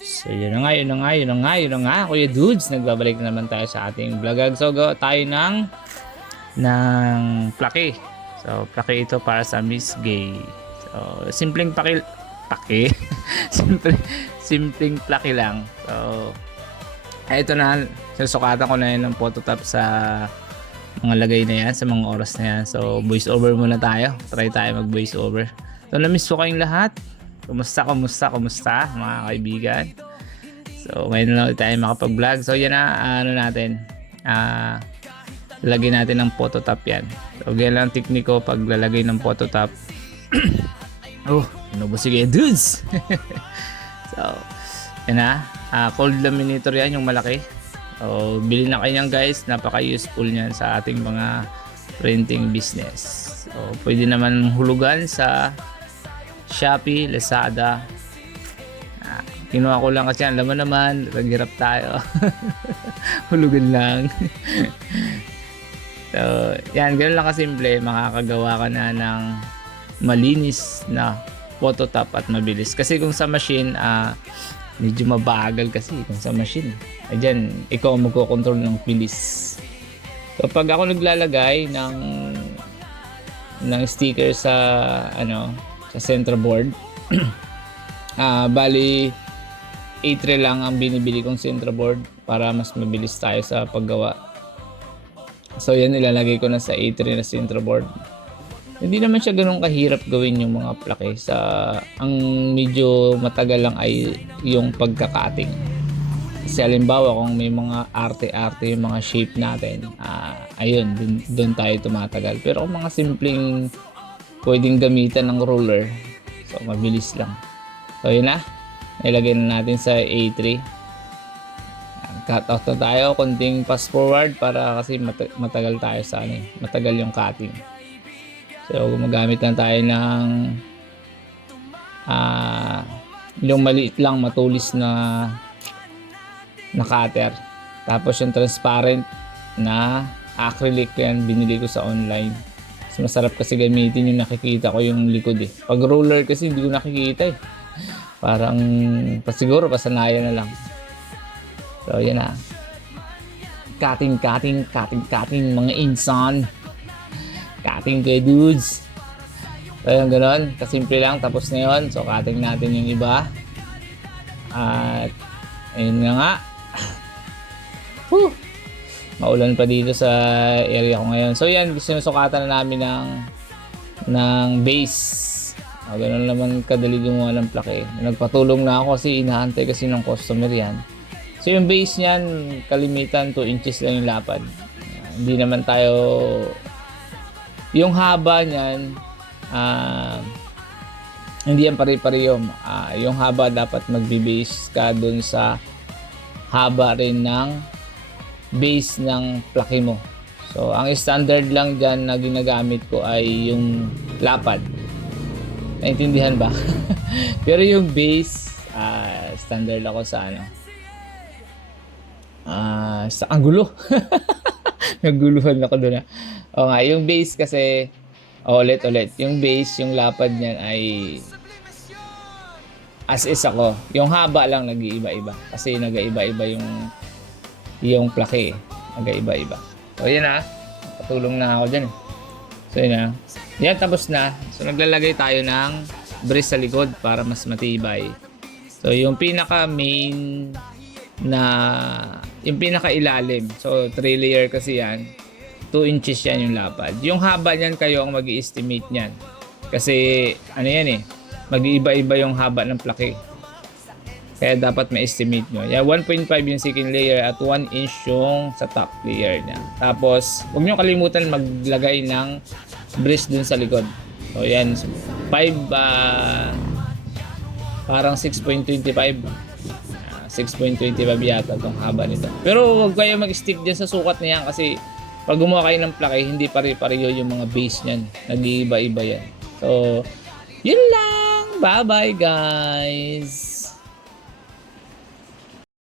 So yun na nga, yun na nga, yun na nga, yun na nga, Kuya Dudes, nagbabalik na naman tayo sa ating vlog. So go tayo ng plaki. So plaki ito para sa Miss Gay. So simpleng plaki. simpleng plaki lang. So ito na, susukatan ko na yun ng phototop sa mga lagay na yan, sa mga oras na yan. So voice over muna tayo. Try tayo mag voice over. So na-miss ko kayong lahat. Kumusta mga kaibigan? So ngayon lang tayo makapag-vlog. So yan na, ano natin, lagyan natin ng phototop yan. So ganyan lang technique ko pag lalagay ng phototop. Oh, ano ba sige dudes? So yan na, cold laminator yan, yung malaki. So bilhin na kayo yan guys, napaka useful niyan sa ating mga printing business. So pwede naman hulugan sa Shopee, Lazada. Kinuha ko lang kasi alam mo naman, naghirap tayo. Hulugan lang. So, yan, ganoon lang kasimple, makakagawa ka na ng malinis na phototop at mabilis. Kasi kung sa machine, medyo mabagal kasi kung sa machine. Ayan, ikaw ang magkocontrol ng bilis. So, pag ako naglalagay ng sticker sa sa center board, bali A3 lang ang binibili kong center board para mas mabilis tayo sa paggawa. So yan, nilalagay ko na sa A3 na center board. Hindi naman siya ganun kahirap gawin yung mga plake. Ang medyo matagal lang ay yung pagkakating. Kasi halimbawa kung may mga arte-arte yung mga shape natin, ayun, dun tayo tumatagal. Pero kung mga simpleng pwedeng gamitan ng ruler, so mabilis lang. So yun na, ilagay na natin sa A3. Cut out na tayo, konting fast forward para kasi matagal tayo sa matagal yung cutting. So gumagamit na tayo ng yung maliit lang, matulis na cutter. Tapos yung transparent na acrylic, yan binili ko sa online. Masarap kasi gamitin yung nakikita ko yung likod eh. Pag roller kasi hindi ko nakikita eh. Parang siguro pasanayan na lang. So yan na. Cutting mga insan. Cutting kayo dudes. So yung ganon, kasimple lang, tapos na yun. So cutting natin yung iba. At ayun nga. Whew! Maulan pa dito sa area ko ngayon. So yan, sinusukatan na namin ng base. Ganun naman kadali gumawa ng plake. Nagpatulong na ako kasi inaantay kasi ng customer yan. So yung base niyan, kalimitan 2 inches lang yung lapad. Hindi naman tayo, yung haba niyan, hindi yan pare-pareho. Yung haba dapat magbe-base ka dun sa haba rin ng base ng plaki mo. So ang standard lang dyan na ginagamit ko ay yung lapad. Naintindihan ba? Pero yung base, standard ako sa sa angulo. Naguluhan ako doon. O nga, yung base kasi ulit. Yung base, yung lapad niyan ay as is ako. Yung haba lang nag-iiba-iba kasi nag-iiba-iba yung plake, nag-iba-iba. So yan na, patulong na ako dyan. So yan na, yan tapos na. So naglalagay tayo ng brace sa likod para mas matibay. So yung pinaka main na, yung pinaka ilalim, so 3 layer kasi yan, 2 inches yan yung lapad. Yung haba niyan kayo ang mag-i-estimate niyan kasi yan mag-iiba-iba yung haba ng plake. Kaya dapat ma-estimate nyo. Yeah, 1.5 yung second layer at 1 inch yung sa top layer niya. Tapos, huwag nyo kalimutan maglagay ng brace dun sa likod. So, yan. 5, parang 6.25. 6.25 yata itong haba nito. Pero huwag kayo mag-stick dyan sa sukat na yan kasi pag gumawa kayo ng plake, hindi pare-pareho yung mga base niyan. Nag-iiba-iba yan. So, yun lang. Bye-bye guys!